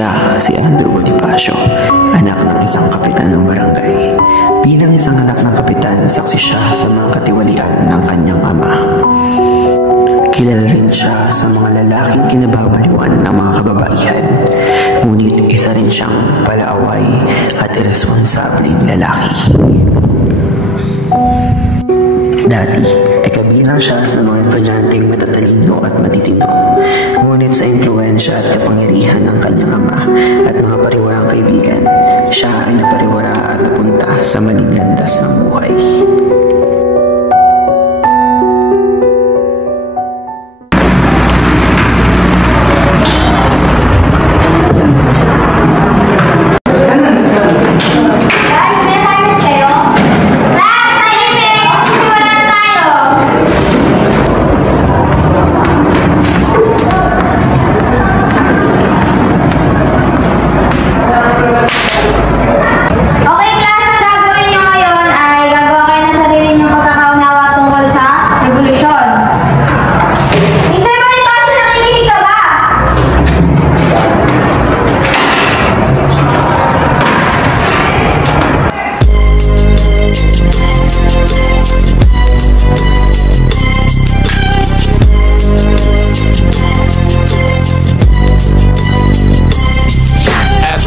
Siya si Andrew Bonifacio, anak ng isang kapitan ng barangay. Bilang isang anak ng kapitan, saksi siya sa mga katiwalian ng kanyang ama. Kilala rin siya sa mga lalaking kinababaliwan ng mga kababaihan, ngunit isa rin siyang palaaway at irresponsableng lalaki. Dati ay kabilang siya sa mga estudyanteng matatalino at matitino, ngunit sa impluwensya at kapangyarihan ng kanyang ama at mga pariwarang kaibigan, siya ay napariwara at napunta sa maling landas ng buhay.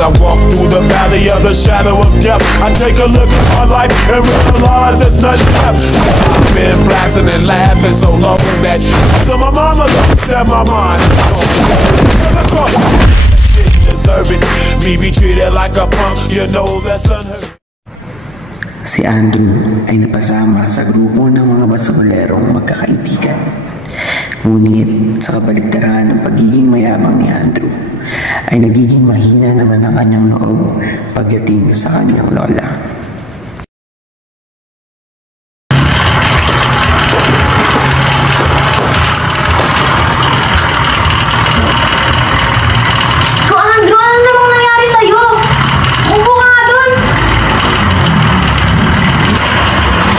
I walk through the valley of the shadow of death, I take a look at my life and realize there's nothing left. I've been blasting and laughing so long that my mama looked at my mind. Deserve it, me be treated like a punk, you know that's unheard. Si Andrew ay napasama sa grupo ng mga basulerong magkakaibigan. Ngunit sa kabaligtaran ng pagiging mayabang ni Andrew, ay nagiging mahina naman ang kanyang loob pagdating sa kanyang lola. Ko, Andrew, ano namang nangyari sa'yo? Upo ka nga dun.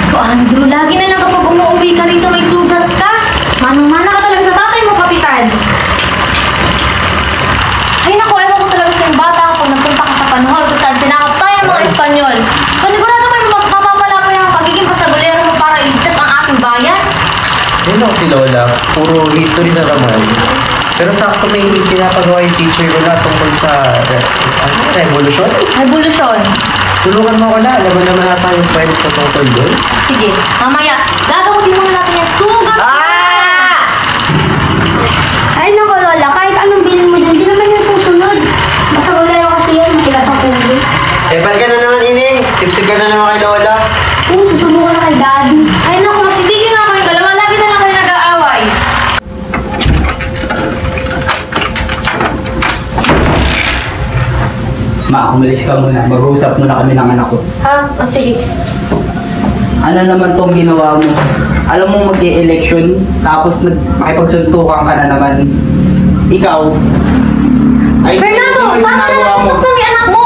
Ko, Andrew, lagi na lang kapag umuwi ka rito may sugat ka. Manang-mana ka talaga sa tatay mo, kapitan. Ay naku, ewan ko talaga sa yung bata kung nagpunta ka sa panuhol kung saan sinakap tayo ng mga Espanyol. Panigurado ba yung mapapala pa yung pagiging pasagulero mo para iligtas ang ating bayan? Yun ako si Lola, puro history na naman. Pero sakto may pinapagawa yung teacher ko na tungkol sa revolution. Revolution? Tulungan mo ko na, alam mo naman natin yung kwento tungkol doon. Sige, mamaya, gagawin mo na natin yung sugat. Ay naku Lola, kahit anong bilhin mo dyan, di naman yung susunod. Masagulero kasi yan, matigas ang ulo. Bal ka na naman, Ining. Sipsip ka na naman kay Lola. Oo, susubukan na kay Daddy. Ay naku, magsitigil na kayong dalawa. Lagi na lang kayo nag-aaway. Ma, umalis ka muna. Mag-uusap muna kami ng anak ko. Ha? O sige. Ano naman tong ginawa mo? Alam mo mag-e-election, tapos makipagsuntukan ka na naman. Ikaw, ay Fernando, tama na nasasaktan ni anak mo!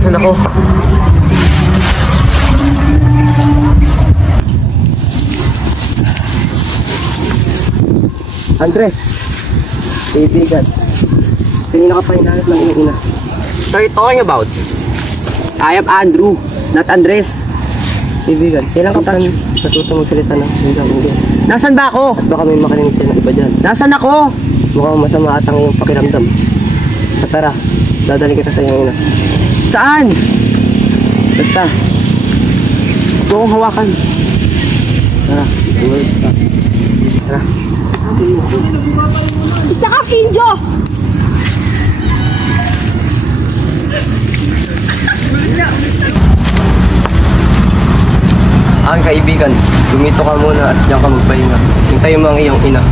Nasaan ako? Andres, kaibigan, kanina ka pa hinahanap ng iyong ina. What are you talking about? I am Andrew, not Andres. Kaibigan, kailan ka pa natuto magsalita ng hinggang-hinggang? Nasaan ba ako? At baka may makarinig sa'yo ng iba dyan. Nasaan ako? Mukhang masama at ang iyong pakiramdam. At tara, dadaling kita sa iyong ina. Saan? Basta, huwag mo akong hawakan. Tara, tuloy ka. Tara. Isa ka, Kinjo! Ang kaibigan, lumito ka muna at diyan ka magpahinga. Hintayin mo ang iyong ina.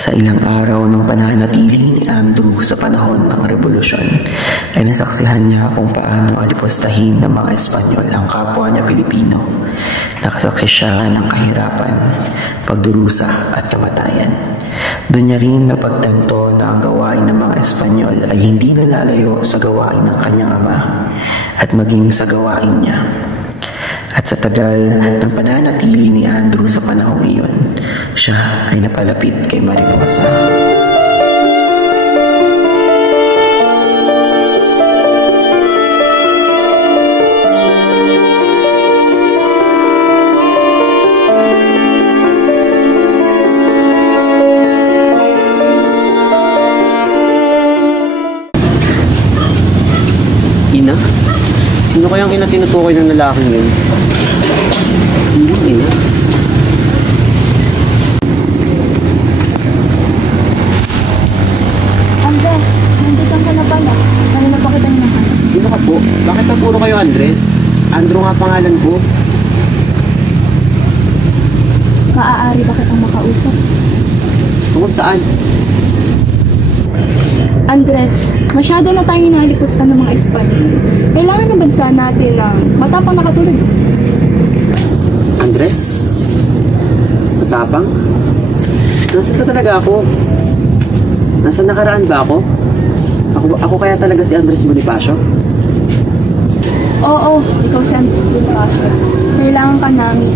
Sa ilang araw ng pananatili ni Andrew sa panahon ng revolusyon, ay nasaksihan niya kung paano alipustahin ng mga Espanyol ang kapwa niya Pilipino. Nakasaksi siya ng kahirapan, pagdurusa at kamatayan. Doon niya rin napagtanto na ang gawain ng mga Espanyol ay hindi nalalayo sa gawain ng kanyang ama at maging sa gawain niya. At sa tagal ng pananatili ni Andrew sa panahong iyon, siya ay napalapit kay Mariposa. Ina? Sino kayang ina tinutukoy ng lalaking yun? Sino ina? Andres, nandito ka na pala. Kanina pa kita hinahanap. Sino ka po? Bakit nagpuro kayo Andres? Andrew nga pangalan ko. Maaari ba kitang makausap? Tungkol saan? Andres, masyado na tayo nalipusta ng mga Espanyol. Kailangan na bansa natin ng matapang na katulad. Andres? Matapang? Nasaan ka talaga ako? Nasaan nakaraan ba ako? Ako kaya talaga si Andres Bonifacio? Oo, ikaw si Andres Bonifacio. Kailangan ka namin.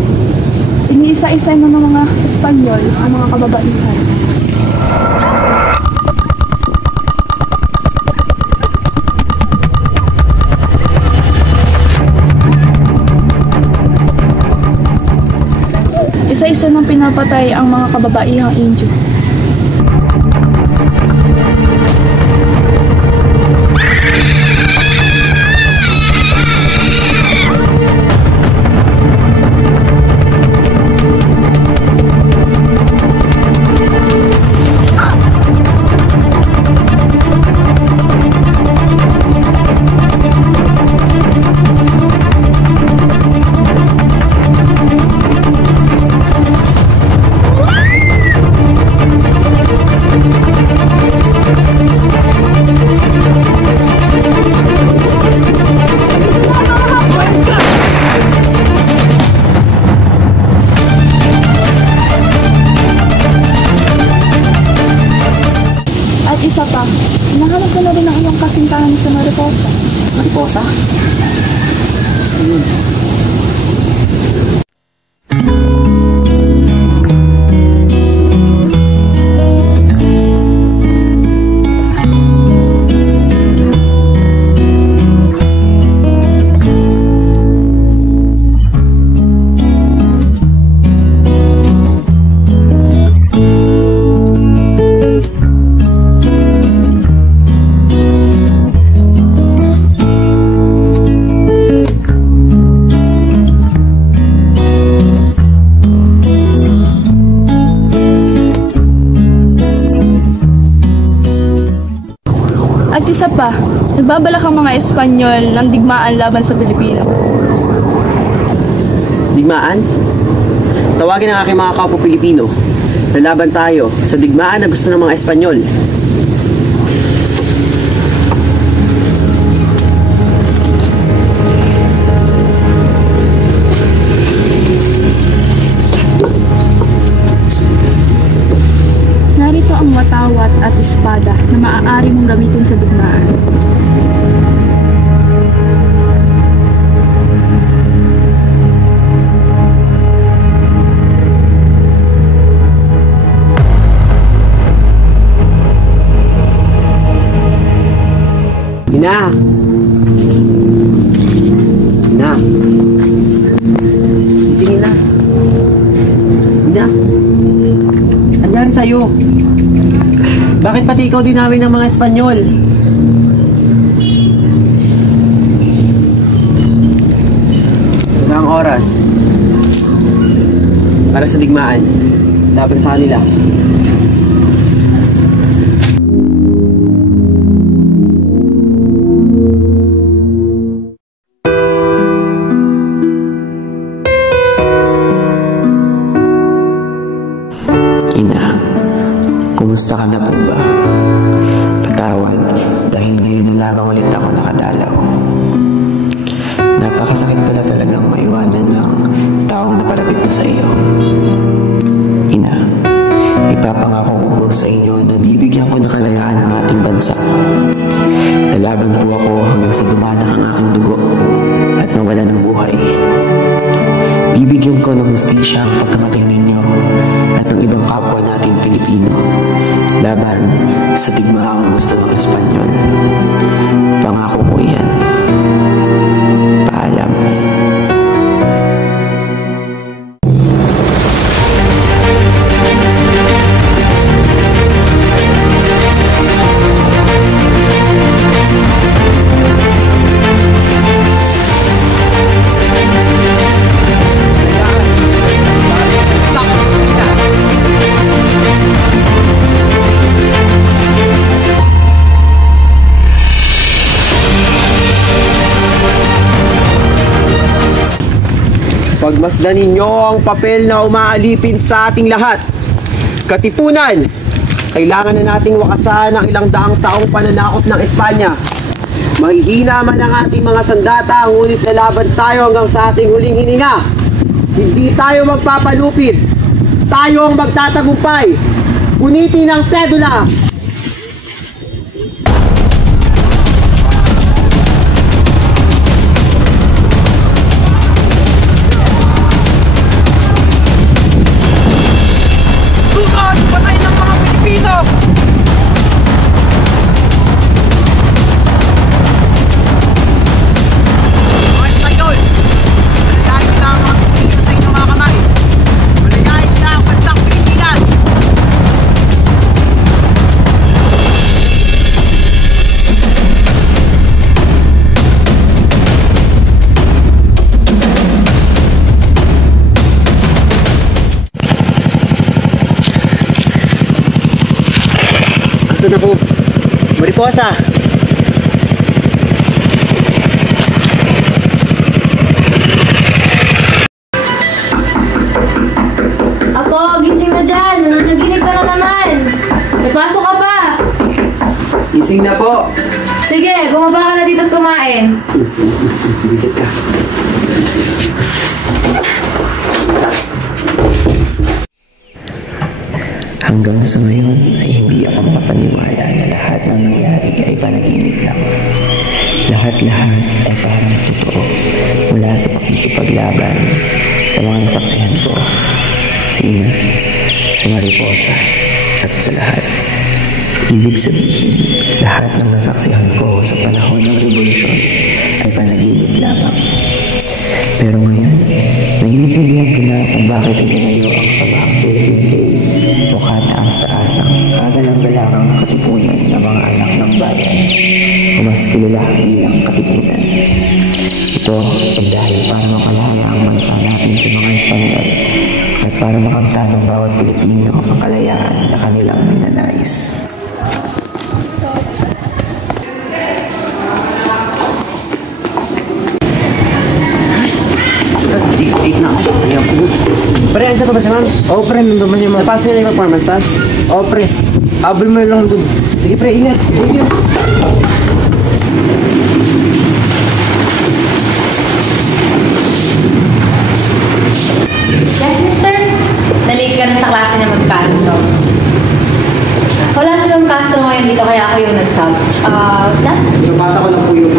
Iniisa-isa mo ng mga Espanyol ang mga kababaihan. Isa-isa nang pinapatay ang mga kababaihang Indio. Isa pa, nahanap ko na rin ang iyong kasintahan sa Mariposa. Mariposa? At isa pa, nagbabalak ang mga Espanyol ng digmaan laban sa Pilipino. Digmaan? Tawagin ang aking mga kapwa Pilipino. Lalaban tayo sa digmaan na gusto ng mga Espanyol. upang gamitin sa digmaan. Ina! Ina! Gisingin na. Ina! Nangyari sa'yo? Bakit pati ikaw din namin ng mga Espanyol? Isang oras para sa digmaan laban sa kanila. Ina, kumusta ka na po ba? Patawad dahil ngayon na lamang ulit ako nakadalaw. Napakasakit pala talagang maiwanan ng taong napalapit na sa iyo. Ina, ipapangako ko po sa inyo na bibigyan ko ng kalayaan ang ating bansa. Lalaban po ako hanggang sa dumanak ang aking dugo at nawala ng buhay. Bibigyan ko ng hustisya ang pagkamatay ninyo at ng ibang kapwa natin Pilipino laban sa digmaang gusto ng Espanyol. Pangako ko yan. Paalam. Pagmasdan ninyo ang papel na umaalipin sa ating lahat. Katipunan, kailangan na nating wakasan ang ilang daang taong pananakop ng Espanya. Mahihina man ang ating mga sandata, ngunit lalaban tayo hanggang sa ating huling hininga. Hindi tayo magpapalupit. Tayo ang magtatagumpay. Gunitin ang sedula. Na po, Mariposa. Apo, gising na dyan. Nananaginip ka na naman. May pasok ka pa. Gising na po. Sige, bumaba ka na dito at kumain. Bisit ka. Hanggang sa ngayon ay hindi ako mapaniwala na lahat ng nangyari ay panaginip lang. Lahat-lahat ay parang totoo mula sa pakikipaglaban sa mga nasaksihan ko. Si Ina, si Mariposa, at sa lahat. Ibig sabihin, lahat ng nasaksihan ko sa panahon ng revolusyon ay panaginip lamang. Pero ngayon, naiintindihan ko na kung bakit itinayo ang samang KKK o kataas-taasang kagalang-galangang katipunan ng mga anak ng bayan o mas kilala bilang katipunan. Ito ay dahil para makalaya ang bansa natin sa mga Espanyol at para makamtan ng bawat Pilipino ang kalayaan na kanilang ninanais. Date na ako. Pre, andyan pa ba si ma'am? Oo, pre, nandun ba siya, ma'am? Napasa nila yung performance task? Oo, pre. Habol mo lang dun. Sige pre, ingat. Ingat. Yes, mister. Nalate ka na sa klase ng Ma'am Castro. Wala si Ma'am Castro ngayon dito kaya ako yung nag-sub. What's that? Nabasa ko lang po yung